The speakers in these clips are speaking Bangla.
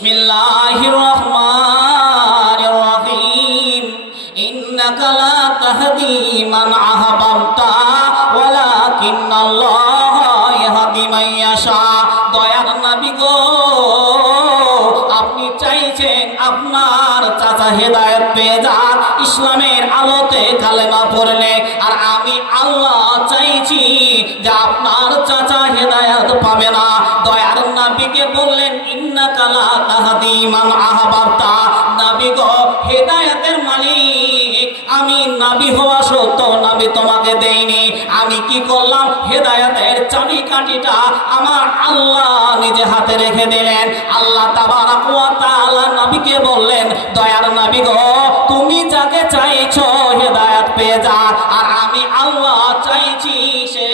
বিসমিল্লাহির রহমানির রহিম। ইন্নাকা লা তাহদি মান আহবাবতা ওয়ালাকিন্নাল্লাহা ইয়াহদি মান ইয়াশা। দয়ার নবী গো, আপনি চাইছেন আপনার চাচা হেদায়েত পেয়ে যাক ইসলামের আলোতে কালেমা পড়লে, আর আমি আল্লাহ চাইছি যে আপনার চাচা হেদায়েত পাবে না। দয়ার নবীকে বললেন ইন্নাকা লা তাহদি মান আহবাবতা। নবী গো, হেদায়েতের মালিক আমি নবী হওয়া সত্ত্বেও নবী তোমাকে দেইনি। আমি কি করলাম? হেদায়েতের চাবিকাঠিটা আমার আল্লাহ নিজে হাতে রেখে দিলেন। আল্লাহ তাবারাক ওয়া তাআলা নবীকে বললেন, দয়ার নবী গো, তুমি যাকে চাইছো হেদায়েত পেয়ে যাক, আর আমি আল্লাহ চাইছি সে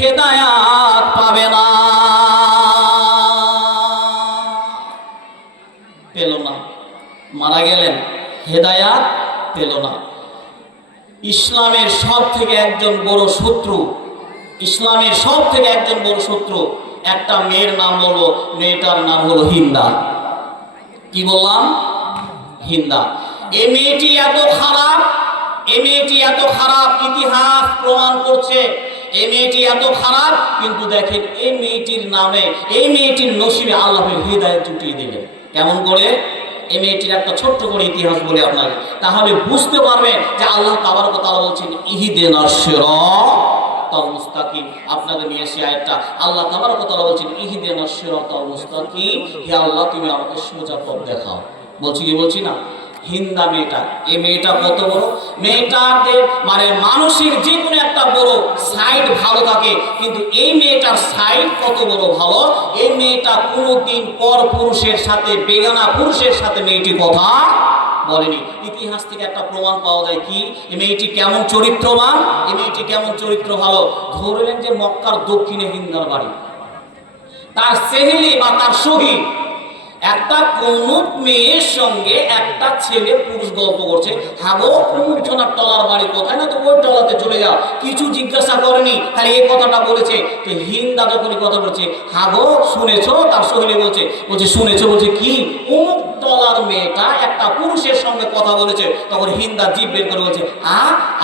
হেদায়েত পাবে না। পেল না, মারা গেলেন, হেদায়েত পেল না। ইসলামের সব থেকে একজন বড় শত্রু, ইসলামের সব থেকে একজন বড় শত্রু একটা মেয়ের নাম বলবো, মেয়েটার নাম হলো হিন্দা। কি বললাম? হিন্দা। এই মেয়েটি এত খারাপ, এই মেয়েটি এত খারাপ, ইতিহাস প্রমাণ করছে এই মেয়েটি এত খারাপ। কিন্তু দেখেন এই মেয়েটির নামে, এই মেয়েটির নসিবে আল্লাহের হৃদায়ত জুটিয়ে দিলেন। কেমন করে? এই মেয়েটির একটা ছোট্ট করে ইতিহাস বলে আপনাকে, তাহলে বুঝতে পারবেন যে আল্লাহ তাবারক ওয়া তাআলা বলছেন ইহদিনাস সিরাতাল মুস্তাকিম। আপনাদের নিয়ে এসে আয়াতটা আল্লাহ তাবারক ওয়া তাআলা বলছেন ইহদিনাস সিরাতাল মুস্তাকিম, হে আল্লাহ তুমি আমাকে সোজা পথ দেখাও। বলছি কি বলছি না? হিন্দা মেয়েটা, এই মেয়েটা কত বড়! মেয়েটাদের মানে মানুষের যে কোনো একটা বড় সাইড ভালো থাকে, কিন্তু এই মেয়েটার সাইড কত বড় ভালো! এই মেয়েটা কোনোদিন পর পুরুষের সাথে, বেগানা পুরুষের সাথে মেয়েটি কথা বলেনি। ইতিহাস থেকে একটা প্রমাণ পাওয়া যায় কি এই মেয়েটি কেমন চরিত্রবান, এই মেয়েটি কেমন চরিত্র ভালো। ধরলেন যে মক্কার দক্ষিণে হিন্দার বাড়ি, তার সেহেলি বা তার সহিত একটা কোন মেয়ের সঙ্গে একটা ছেলে পুরুষ গল্প করছে। হাগো কোন জনার টলার বাড়ি কোথায়, না তো ওই টলাতে চলে যাও। কিছু জিজ্ঞাসা করেনি, খালি এই কথাটা বলেছে। তো হিন্দা যখনই কথা বলছে, হাগো শুনেছো? তার সহেলি বলছে শুনেছো। বলছে কি? অমুক টলার মেয়েটা একটা পুরুষের সঙ্গে কথা বলেছে। তখন হিন্দা জিভ বের করে বলছে,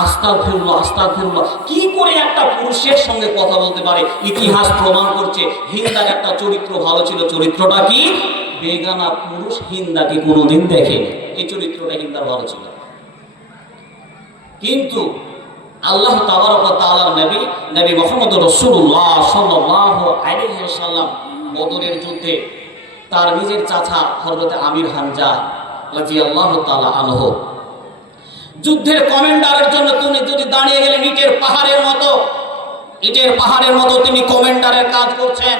আস্তাগফিরুল্লাহ, আস্তাগফিরুল্লাহ। কি করে একটা পুরুষের সঙ্গে কথা বলতে পারে? ইতিহাস প্রমাণ করছে হিন্দার একটা চরিত্র ভালো ছিল। চরিত্রটা কি? বেগানা পুরুষ হিন্দাকে কোনোদিন দেখেনি। এই চরিত্রটা হিন্দার ভালো ছিল। কিন্তু আল্লাহ তাবারক ওয়া তাআলার নবী মুহাম্মদ রাসূলুল্লাহ সাল্লাল্লাহু আলাইহি ওয়াসাল্লাম বদরের যুদ্ধে তার নিজের চাচা হযরত আমির হামজা রাদিয়াল্লাহু তাআলা আনহু যুদ্ধের কমান্ডারের জন্য তুমি যদি দাঁড়িয়ে গেলেন ইটের পাহাড়ের মতো, ইটের পাহাড়ের মতো তিনি কমান্ডারের কাজ করছেন।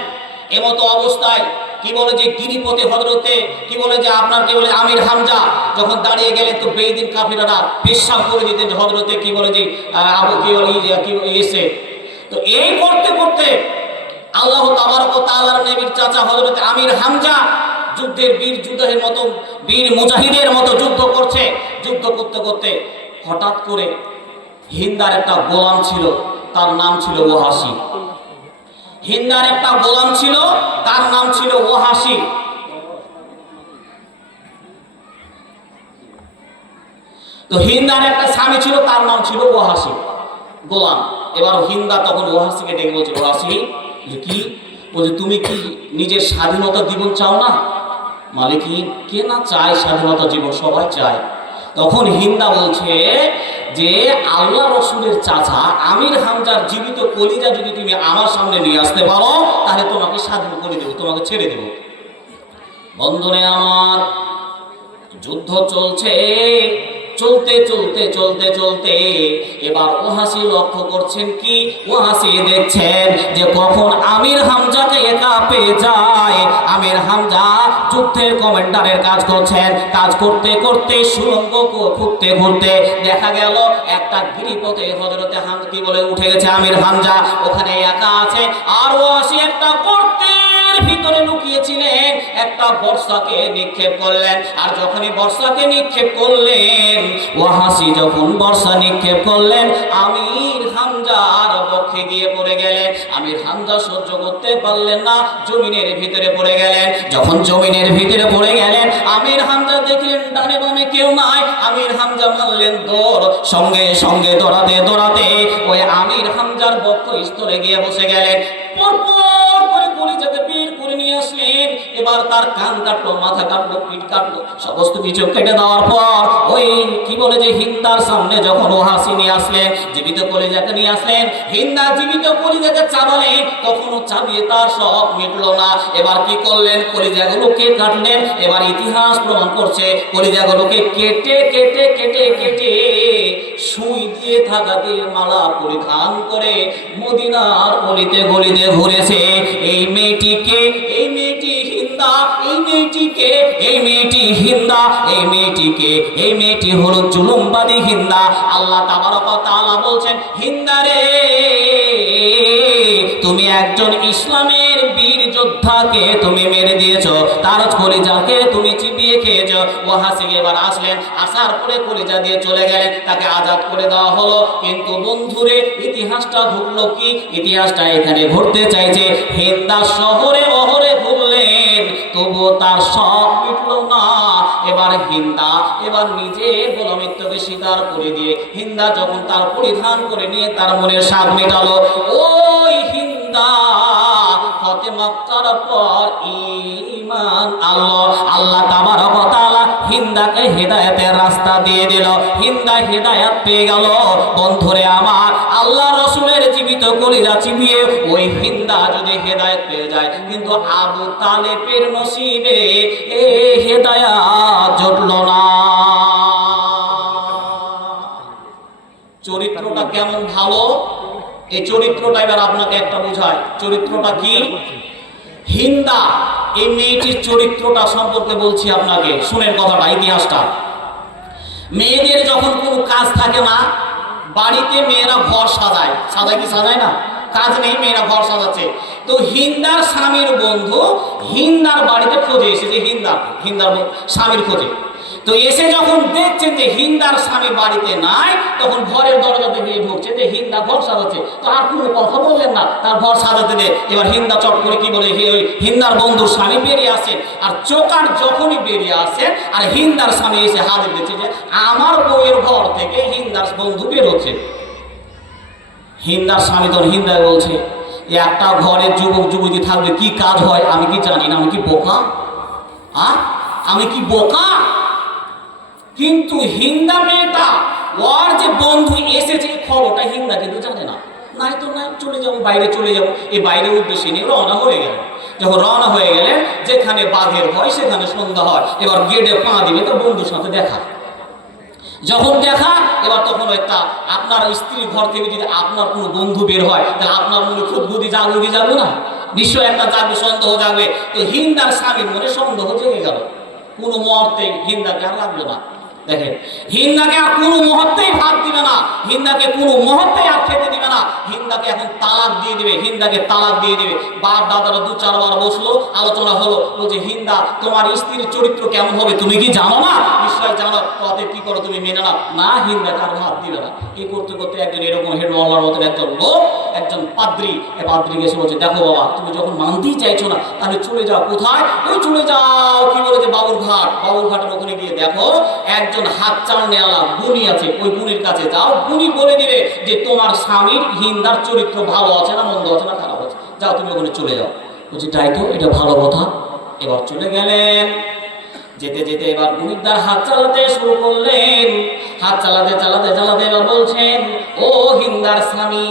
এমতো অবস্থায় কি বলে যে গিরিপথে হযরতে কি বলে যে আপনার কি বলে আমির হামজা যখন দাঁড়িয়ে গেলেন, তো বেঈদিন কাফিররা পেশাব করে দিতেন যে হযরতে কি বলে যে আবু কি বলে কি এসে। তো এই করতে করতে আল্লাহ তাবারক ওয়া তাআলার নবীর চাচা হযরতে আমির হামজা যুদ্ধের বীর যোদ্ধার মতো, বীর মুজাহিদের মতো যুদ্ধ করছে। যুদ্ধ করতে করতে হঠাৎ করে হিন্দার একটা গোলাম ছিল, তার নাম ছিল ওয়াহাসি। হিন্দার একটা গোলাম ছিল, তার নাম ছিল ওয়াহাসি। তো হিন্দার একটা স্বামী ছিল, তার নাম ছিল ওয়াহাসি, গোলাম। এবার হিন্দা তখন ওয়াহাসিকে ডেকে বলছে, ওয়াহাসি কি বলছে, তুমি কি নিজের স্বাধীনতা জীবন চাও না? মালিক কে না চায় স্বাধীনতা জীবন, সবাই চায়। তখন হিন্দা বলছে যে আল্লাহ রসুলের চাচা আমির হামজার জীবিত কলিজা যদি তুমি আমার সামনে নিয়ে আসতে পারো, তাহলে তোমাকে স্বাধীন করে দেবো, তোমাকে ছেড়ে দেবো। বন্ধনে আমার, যুদ্ধ চলছে, চলতে চলতে চলতে চলতে এবার ওয়াহাসি লক্ষ্য করছেন কি, ওয়াহাসি দেখছেন যে কখন আমির হামজাকে একা পেয়ে যায়। আমির হামজা যুদ্ধের কমান্ডারের কাজ করছেন। কাজ করতে করতে সুড়ঙ্গ ঘুরতে ঘুরতে দেখা গেল একটা গিরিপথে হযরতে হামজা কি বলে উঠে গেছে আমির হামজা, ওখানে একা আছে। আর ওয়াহাসি একটা গর্তের ভিতরে লুকিয়েছিলেন, একটা বর্ষাকে নিক্ষেপ করলেন। আর যখনই বর্ষাকে নিক্ষেপ করলেন, ওয়াহাসি যখন বর্ষা নিক্ষেপ করলেন, আমির হামজার বক্ষে গিয়ে পড়ে গেলেন। আমির হামজা সহ্য করতে পারলেন না, জমিনের ভিতরে পড়ে গেলেন। যখন জমিনের ভিতরে পড়ে গেলেন, দেখলেন ডানে বামে কেউ নাই, আমির হামজা মারলেন দৌড়, সঙ্গে সঙ্গে দৌড়াতে দৌড়াতে ওই আমির হামজার বক্ষ স্থলে গিয়ে বসে গেলেন। পরপর করে কলিজাকে বের করে নিয়ে আসলেন। এবার তার কান কাটলো, মাথা কাটলো, পিঠ কাটলো, সমস্ত কিছু কেটে দেওয়ার পর ওই কি বলে যে হিন্দার সামনে যখন ও হাসি নিয়ে আসলেন, জীবিত কলিজাকে নিয়ে আসলেন, হিন্দা জীবিত কলিজাকে চাবালেন, তখনও চাবিয়ে তার শখ মিটলো না। এবার কি করলেন, কলিজাগুলোকে কাটলেন। এবার ইতিহাস প্রমাণ করছে কলিজাগুলোকে কেটে কেটে কেটে কেটে সুই দিয়ে থাকা দিয়ে মালা পরিধান করে মদিনার গলিতে গলিতে ঘুরেছে। এই মেয়েটিকে, এই মেয়েটি হিন্দা, এই মেয়েটিকে, এই মেয়েটি হিন্দা, এই মেয়েটিকে, এই মেয়েটি হলো জুলুমবাদী হিন্দা। আল্লাহ তাবারক ওয়া তাআলা বলছেন, হিন্দা রে, তুমি একজন ইসলামের বীর যোদ্ধাকে তুমি মেরে দিয়েছো, তার কলিজাকে তুমি চিবিয়ে খেয়েছো। ও হাসি এবার আসলেন, আসার পরে কলিজা দিয়ে চলে গেলেন, তাকে আজাদ করে দেওয়া হলো। কিন্তু বন্ধুরে, ইতিহাসটা ঘটলো কি? ইতিহাসটা এখানে ঘটতে চাইছে, হিন্দা শহরে বহরে ঘুরলেন, তবুও তার শখ মিটলো না। এবার হিন্দা এবার নিজে গোলামিত্বকে স্বীকার করে দিয়ে হিন্দা যখন তার পরিধান করে নিয়ে তার মনের স্বাদ মেটালো, ওই হিন্দা হতে মক্কার পর ঈমান আনলো। আল্লাহ তাবারক ওয়া তাআলা হিন্দাকে হেদায়েতের রাস্তা দিয়ে দিল, হিন্দা হেদায়েত পেয়ে গেল। বন্ধুরে আমার, আল্লাহ রাসূলের জীবিত কলিজা চিবিয়ে ওই হিন্দা যদি হেদায়েত পেয়ে যায়, কিন্তু আবু তালেবের নসিবে এ হেদায়েত জুটলো না। চরিত্রটা কেমন ভালো, এই চরিত্রটা এবার আপনাকে একটা বোঝায়। চরিত্রটা কি? হিন্দা এই মেয়েটির চরিত্রটা সম্পর্কে বলছি আপনাকে, শুনেন কথাটা, ইতিহাসটা। মেয়েদের যখন কোনো কাজ থাকে না, বাড়িতে মেয়েরা ঘর সাজায়, সাজায় কি সাজায় না? কাজ নেই, মেয়েরা ঘর সাজাচ্ছে। তো হিন্দার স্বামীর বন্ধু হিন্দার বাড়িতে খোঁজে এসেছে, হিন্দার স্বামীর খোঁজে। তো এসে যখন দেখছেন যে হিন্দার স্বামী বাড়িতে নাই, তখন ঘরের দরজাতে দিয়ে ঢুকছে যে হিন্দা ঘর সাজাচ্ছে। তো আর কোনো কথা বললেন না, তার ঘর সাজাতে দে। এবার হিন্দা চট করে কি বলে, হিন্দার বন্ধুর স্বামী বেরিয়ে আসে, আর চোকার যখনই বেরিয়ে আসে আর হিন্দার স্বামী এসে হাজির দিচ্ছে যে আমার বউয়ের ঘর থেকে হিন্দার বন্ধু বেরোচ্ছে। হিন্দার স্বামী তখন হিন্দায় বলছে, একটা ঘরে যুবক যুবতী থাকবে, কি কাজ হয় আমি কি জানি না? আমি কি বোকা? আমি কি বোকা? কিন্তু হিন্দা মেয়েটা, ওর যে বন্ধু এসেছে খবরটা হিন্দা কিন্তু জানে না। নাই তো নাই, চলে যাবো, বাইরে চলে যাবো, এই বাইরের উদ্দেশ্যে নিয়ে রওনা হয়ে গেলেন। যখন রওনা হয়ে গেলেন, যেখানে বাঘের ভয় সেখানে সন্ধ্যা হয়। এবার গেটে পা দিবে তো বন্ধুর সাথে দেখা। যখন দেখা, এবার তখন একটা আপনার স্ত্রীর ঘর থেকে যদি আপনার কোনো বন্ধু বের হয়, তাহলে আপনার মনে খুব বুদ্ধি যাবে না? নিশ্চয় একটা যাবে, সন্দেহ যাবে। তো হিন্দার স্বামীর মনে সন্দেহ জেগে গেল। কোনো মুহূর্তে হিন্দাকে আর লাগলো না। দেখেন, হিন্দাকে আর কোনো মুহূর্তেই ভাত দিবে না, হিন্দাকে কোনো মুহূর্তেই আর খেতে দিবে না। হিন্দাকে এখন তালাক দিয়ে দিবে, হিন্দাকে তালাক দিয়ে দিবে। বাপ দাদারা 2-4 বার বসলো, আলোচনা হলো, বলছে হিন্দা তোমার স্ত্রীর চরিত্র কেমন হবে তুমি কি জানো না? নিশ্চয় জানো, তাতে কি করো তুমি মেনে নাও না। হিন্দাকে আর ভাত দিবে না। এই করতে করতে একজন এরকম হেডওয়ালার মতন একজন লোক, একজন পাদ্রী, পাদ্রীকে এসে বলছে, দেখো বাবা, তুমি যখন মানতেই চাইছো না, তাহলে চলে যাও। কোথায়? ওই চলে যাও কি বলে যে বাবুরঘাট, বাবুরঘাটের ওখানে গিয়ে দেখো একজন হাত চালনেওয়ালা গুণী আছে, ওই গুণীর কাছে যাও। গুণী বলে দিবে যে তোমার স্বামীর হিন্দার চরিত্র ভালো আছে না মন্দ আছে না খারাপ আছে, যাও তুমি ওখানে চলে যাও। বলছি তাই তো, এটা ভালো কথা। এবার চলে গেলেন। যেতে যেতে এবার গুণীদার হাত চালাতে শুরু করলেন। হাত চালাতে চালাতে চালাতে এবার বলছেন, ও হিন্দার স্বামী,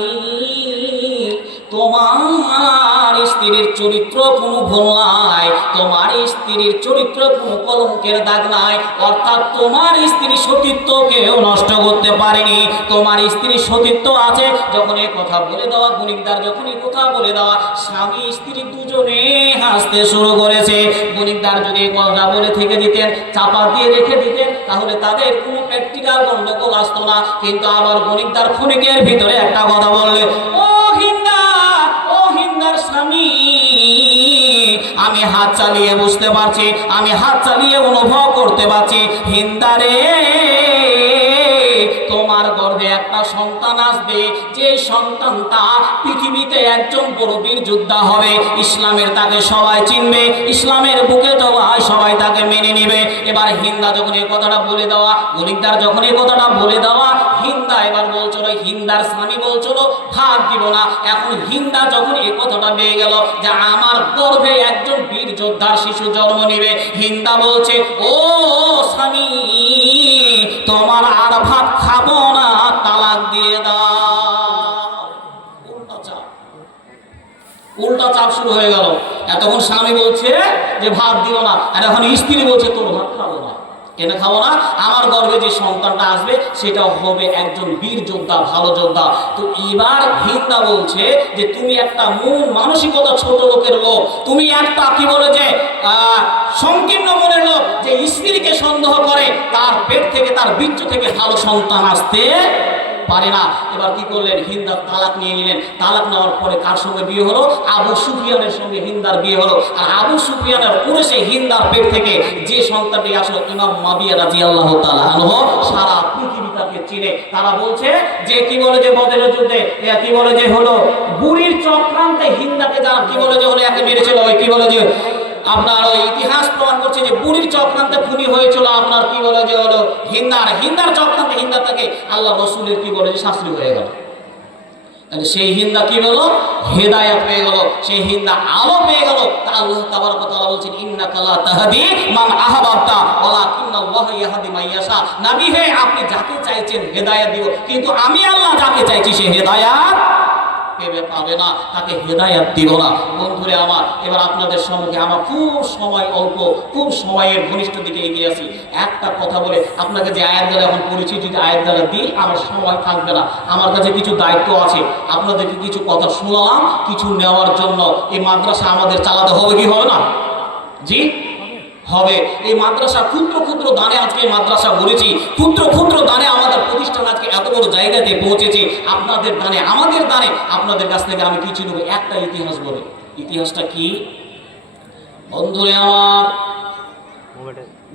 তোমার স্ত্রীর চরিত্র কোনো ভুল নাই, তোমার স্ত্রীর চরিত্র কোনো কলঙ্কের দাগ নাই। অর্থাৎ তোমার স্ত্রী সতীত্ব কেউ নষ্ট করতে পারেনি, তোমার স্ত্রীর সতীত্ব আছে। যখন এই কথা বলে দেওয়া, গুণিকদার যখন এই কথা বলে দেওয়া, স্বামী স্ত্রী দুজনে হাসতে শুরু করেছে। গুণিকদার যদি এই কথা বলে থেকে দিতেন, চাপা দিয়ে রেখে দিতেন, তাহলে তাদের কোনো প্র্যাকটিক্যাল গন্ডগোল আসতো না। কিন্তু আবার গুণিকদার ক্ষণিকের ভিতরে একটা কথা বললে, ও হিন্দা, ও হিন্দার স্বামী, আমি হাত চালিয়ে বুঝতে পারছি, আমি হাত চালিয়ে অনুভব করতে পারছি, হিন্দারে তোমার গর্ভ গর্ভে একটা সন্তান আসবে, যে সন্তানটা পৃথিবীতে একজন বড় বীর যোদ্ধা হবে, ইসলামের তাকে সবাই চিনবে, ইসলামের বুকে তো সবাই তাকে মেনে নেবে। এবার হিন্দা যখন এই কথাটা বলে দেওয়া, গণিকদার যখন এই কথাটা বলে দেওয়া, হিন্দা এবার বলছিল, হিন্দার স্বামী বলছিল ভাত দিব না। এখন হিন্দা যখন এই কথাটা পেয়ে গেল যে আমার গর্ভে একজন বীর যোদ্ধার শিশু জন্ম নেবে, হিন্দা বলছে ও স্বামী তোমার আর ভাত খাবো না, তালাক দিয়ে দাও। উল্টা চাপ শুরু হয়ে গেল। এতক্ষণ স্বামী বলছে যে ভাত দিব না, আর এখন স্ত্রী বলছে তোর ভাত খাবো না। কেন খাবো না? আমার গর্ভে যে সন্তানটা আসবে সেটা হবে একজন বীর যোদ্ধা, ভালো যোদ্ধা। তো এবার হিন্দা বলছে যে তুমি একটা মন মানসিকতা ছোট লোকের লোক, তুমি একটা কি বলে যে সংকীর্ণ মনের লোক, যে স্ত্রীকে সন্দেহ করে তার পেট থেকে তার বীর্য থেকে ভালো সন্তান আসতে পারে না। এবার কি করলেন? হিন্দা তালাক নিয়ে নিলেন। তালাক নেওয়ার পরে কার সঙ্গে বিয়ে হলো? আবু সুফিয়ানের সঙ্গে হিন্দার বিয়ে হলো। আর আবু সুফিয়ানের উরেশে হিন্দার পেট থেকে যে সন্তানটি আসলো, ইমাম মাবিয়া রাদিয়াল্লাহু তাআলা আনহু, সারা পৃথিবী তাকে চিনে। তারা বলছে যে কি বলে যে বদরের যুদ্ধে কি বলে যে হলো বুড়ির চক্রান্তে হিন্দাকে যারা কি বলে যে হলো একে মেরেছিল, ওই কি বলে যে আপনার ওই ইতিহাস প্রমাণ করছে যে বুড়ির চক্রান্তে খুনি হয়েছিল আপনার কি বলে যে হলো হিন্দার চক্রান্তে হিন্দা থেকে আল্লাহ রসুলের কি বলে যে শাস্ত্রী হয়ে গেল। তাহলে সেই হিন্দা কি হলো? হেদায়েত পেয়ে গেল, সেই হিন্দা আলো পেয়ে গেল। তা আল্লাহ তাবারক ওয়া তাআলা বলছেন ইন্নাকা লা তাহদি মান আহবাবতা ওয়ালাকিন্নাল্লাহা ইয়াহদি মান ইয়াশা। নবী হে আপনি যাকে চাইছেন হেদায়েত দিব, কিন্তু আমি আল্লাহ যাকে চাইছি সে হেদায়েত পাবে না, তাকে হেদায়েত দিব না। বন্ধুরে আমার, এবার আপনাদের সঙ্গে আমার খুব সময় অল্প, খুব সময়ের ঘনিষ্ঠ দিকে এগিয়ে আসি। একটা কথা বলে আপনাকে যে আয়াতগুলো এখন পড়েছি, যদি আয়াতগুলো দিই আমার সময় থাকবে না। আমার কাছে কিছু দায়িত্ব আছে, আপনাদেরকে কিছু কথা শোনালাম, কিছু নেওয়ার জন্য এই মাদ্রাসা আমাদের চালাতে হবে কি হবে না? জি হবে। এই মাদ্রাসা ক্ষুদ্র ক্ষুদ্র দানে আজকে মাদ্রাসা গড়েছি, ক্ষুদ্র ক্ষুদ্র দানে আমাদের প্রতিষ্ঠান আজকে এত বড় জায়গাতে পৌঁছেছে। আপনাদের দানে, আমাদের দানে, আপনাদের কাছ থেকে আমি কিছু নেব। একটা ইতিহাস বলে, ইতিহাসটা কি বন্ধুরে আমার?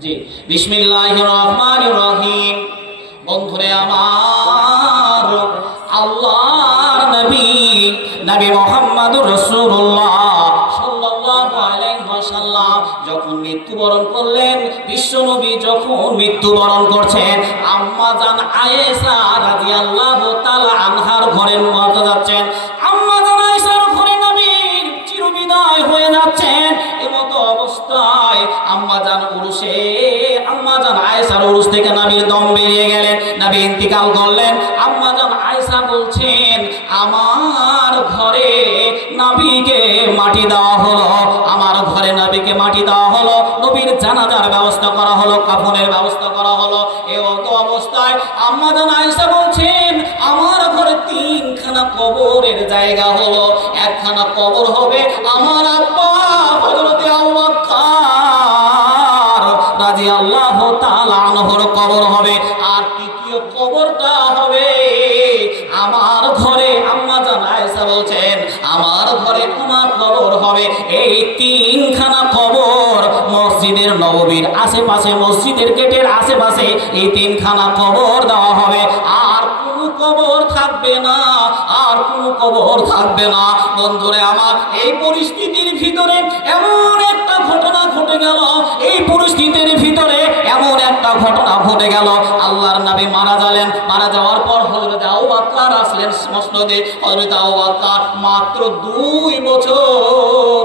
জি, বিসমিল্লাহির রহমানির রহিম। বন্ধুরে আমার, আল্লাহর নবী নবী মুহাম্মদুর রাসূলুল্লাহ সাল্লাল্লাহু আলাইহি ওয়াসাল্লাম যখন মৃত্যুবরণ করলেন, বিশ্ব নবী যখন মৃত্যুবরণ করছেন, আম্মা জান আয়েশা রাদিয়াল্লাহু তাআলা আনহার ঘরের মধ্যে যাচ্ছেন। আম্মা জান আয়েশার ঘরে নবীর চিরবিদায় হয়ে যাচ্ছেন। এমতো অবস্থায় আম্মা জান আয়েশার উরুস থেকে নবীর দম বেরিয়ে গেলেন, নবী ইন্তিকাল করলেন। আম্মা জান আয়েশা বলছেন আমার ঘরে নবীকে মাটি দেওয়া হলো, আমার ঘরে নবীকে মাটি দেওয়া হলো, নবীর জানাজার ব্যবস্থা করা হলো, কাফনের ব্যবস্থা করা হলো। এই অবস্থায় আম্মা জান আয়েশা বলছেন আমার ঘরে তিনখানা কবরের জায়গা হলো। একখানা কবর হবে আমার আব্বা হযরতে আবু বকর রাদিয়াল্লাহু তাআলা আনহুর কবর হবে, আর তৃতীয় কবরটা হবে আমার ঘরে। আম্মা জান আয়েশা বলছেন আমার ঘরে আমার কবর হবে। এই তিনখানা কবর মসজিদের নববীর আশেপাশে, মসজিদের গেটের আশেপাশে এই তিনখানা কবর দেওয়া হবে। আর কোনো কবর থাকবে না, আর কোনো কবর থাকবে না। বন্ধুরে আমার, এই পরিস্থিতির ভিতরে এমন একটা ঘটনা ঘটে গেল, এই পরিস্থিতির ভিতরে এমন একটা ঘটনা ঘটে গেল। আল্লাহর নবী মারা গেলেন। মারা যাওয়ার পর হযরত আবু বকর আসলেন মসনদে। হযরত আবু বকর মাত্র 2 বছর,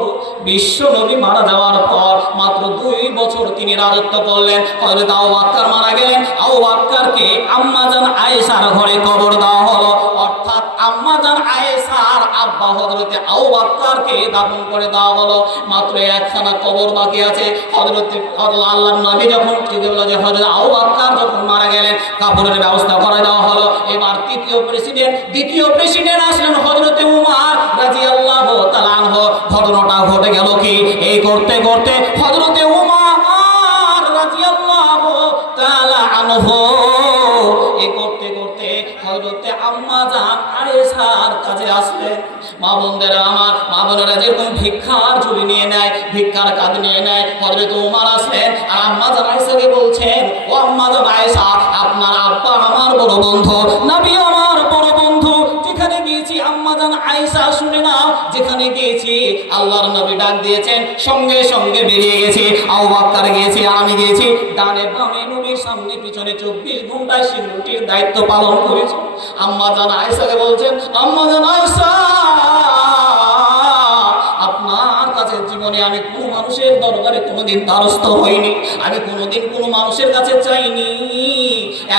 বিশ্ব নবী মারা যাওয়ার পর মাত্র 2 বছর তিনি রাজত্ব করলেন। হযরত আবু বকর মারা গেলেন, আবু বকরকে আম্মা জান আয়েশার ঘরে কবর দেওয়া হলো। অর্থাৎ আম্মা জান আয়েশার আব্বা হযরত আবু বকরকে দাফন করে দেওয়া হলো। মাত্র একখানা কবর বাকি আছে। আল্লাহর নবী যখন হযরত আবু বকর যখন মারা গেলেন, কাফনের ব্যবস্থা করে দেওয়া হলো। এবার দ্বিতীয় প্রেসিডেন্ট আসলেন হযরত উমর রাদিয়াল্লাহু তাআলা আনহু। ঘটনাটা ঘটে গেল কি, এই করতে করতে হযরত উমর রাদিয়াল্লাহু তাআলা আনহু এই করতে করতে হযরত আম্মা জান আয়েশার কাছে আসলেন। মা বোনেরা আমার, মা বোনেরা যেরকম ভিক্ষার ঝুলি নিয়ে নেয়, ভিক্ষার কাঁধ নিয়ে নেয়, হযরত উমর আসলেন আর আম্মা জান আয়েশাকে বলছেন ও আম্মা জান আয়েশা, আপনার আব্বা আমার বড় বন্ধু, নবী আমার বড় বন্ধু। যেখানে গিয়েছি আম্মা জান আয়েশা শুনে নাও, যেখানে গিয়েছি আল্লাহর নবী ডাক দিয়েছেন, সঙ্গে সঙ্গে বেরিয়ে গেছি। আবু বকর গিয়েছি, আমি গিয়েছি, ডানে বামে নবীর সামনে পিছনে 24 ঘন্টায় সিকিউরিটির দায়িত্ব পালন করেছি। আম্মা জান আয়েশাকে বলছেন, আম্মা জান আয়েশা, আপনার কাছে জীবনে আমি কোনো মানুষের দরবারে কোনোদিন দ্বারস্থ হইনি, আমি কোনোদিন কোনো মানুষের কাছে চাইনি।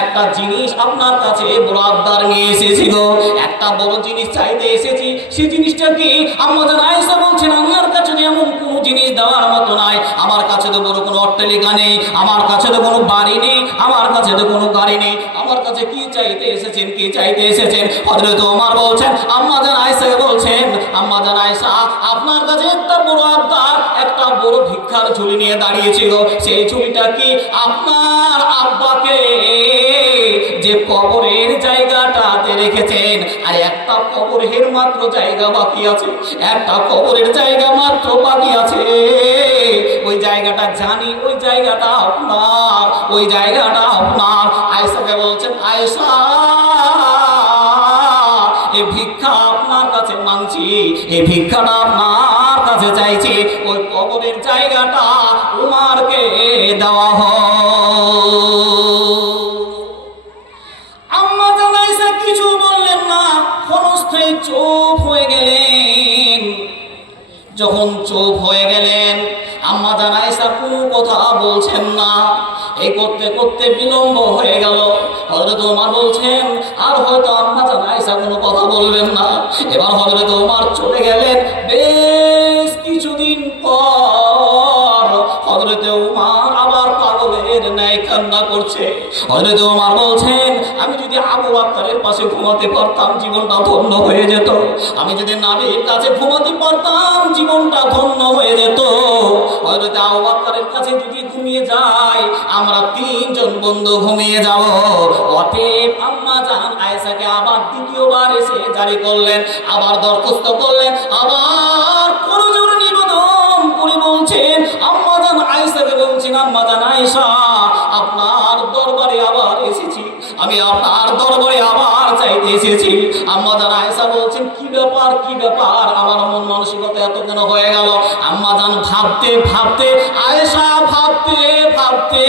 একটা জিনিস আপনার কাছে বড় আবদার নিয়ে এসেছি গো, একটা বড় জিনিস চাইতে এসেছি। সেই জিনিসটা কি? আম্মা জান আয়েশা বলছেন, আমার কাছে এমন কোনো জিনিস দেওয়ার মতো নাই। আমার কাছে তো বড় কোনো অট্টালিকা নেই, আমার কাছে তো কোনো বাড়ি নেই, আমার কাছে তো কোনো গাড়ি নেই। আমার কাছে কি চাইতে এসেছেন, কি চাইতে এসেছেন? হযরত ওমর বলছেন, আম্মা জান আয়েশাকে বলছেন, আম্মা জান আয়েশা, আপনার কাছে একটা বড় আবদার, একটা বড় ভিক্ষার ঝুলি নিয়ে দাঁড়িয়েছিল। সেই ঝুলিটা কি? আপনার আব্বাকে যে কবরের জায়গাটাতে রেখেছেন, আর একটা কবরের মাত্র জায়গা বাকি আছে, একটা কবরের জায়গা মাত্র বাকি আছে। ওই জায়গাটা জানি, ওই জায়গাটা আপনার, ওই জায়গাটা আপনার। আয়েশাকে বলছেন, আয়েশা, এই ভিক্ষা আপনার কাছে মাংছি, এই ভিক্ষাটা আপনার কাছে চাইছি, ওই কবরের জায়গাটা উমারকে দেওয়া আম্মা জান আয়েশা কিছু বললেন না, ক্ষণস্থায়ী চুপ হয়ে গেলেন। যখন চুপ হয়ে গেলেন, আম্মা জান আয়েশা কোনো কথা বলছেন না। এই করতে করতে বিলম্ব হয়ে গেল। হযরত ওমর বলছেন, আর হয়তো আম্মা জান আয়েশা কোনো কথা বলবেন না। এবার হযরত ওমর চলে গেলেন। বেশ কিছুদিন পর হযরত ওমর আবার পাগলের ন্যায় কান্না করছে। হযরত ওমর বলছেন, আমি যদি আবু বকরের পাশে ঘুমাতে পারতাম, জীবনটা ধন্য হয়ে যেত। আমি যদি নবীর কাছে ঘুমাতে পারতাম, জীবনটা ধন্য হয়ে যেত। হযরত আবু বকরের কাছে যদি ঘুমিয়ে যাই, আমরা তিনজন বন্ধু ঘুমিয়ে যাব। অতএব আম্মা জান আয়েশাকে আবার দ্বিতীয়বার এসে জারি করলেন, আবার দরখাস্ত করলেন, আবার করজোড়ে নিবেদন করে বলছেন, আম্মা জান আয়েশাকে বলছেন, আম্মা জান আয়েশা, আপনার দরবারে আবার এসেছি, আমি আপনার দরবারে আবার চাইতে এসেছি। আম্মা জান আয়েশা বলছেন, কি ব্যাপার, কি ব্যাপার, আমার মন মানসিকতা এত কেন হয়ে গেল? আম্মা জান ভাবতে ভাবতে, আয়েশা ভাবতে ভাবতে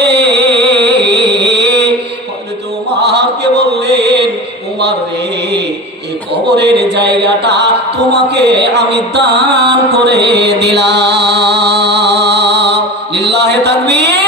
হযরত ওমরকে বললেন, ওমর রে, এই কবরের জায়গাটা তোমাকে আমি দান করে দিলাম। লিল্লাহে তাকবীর।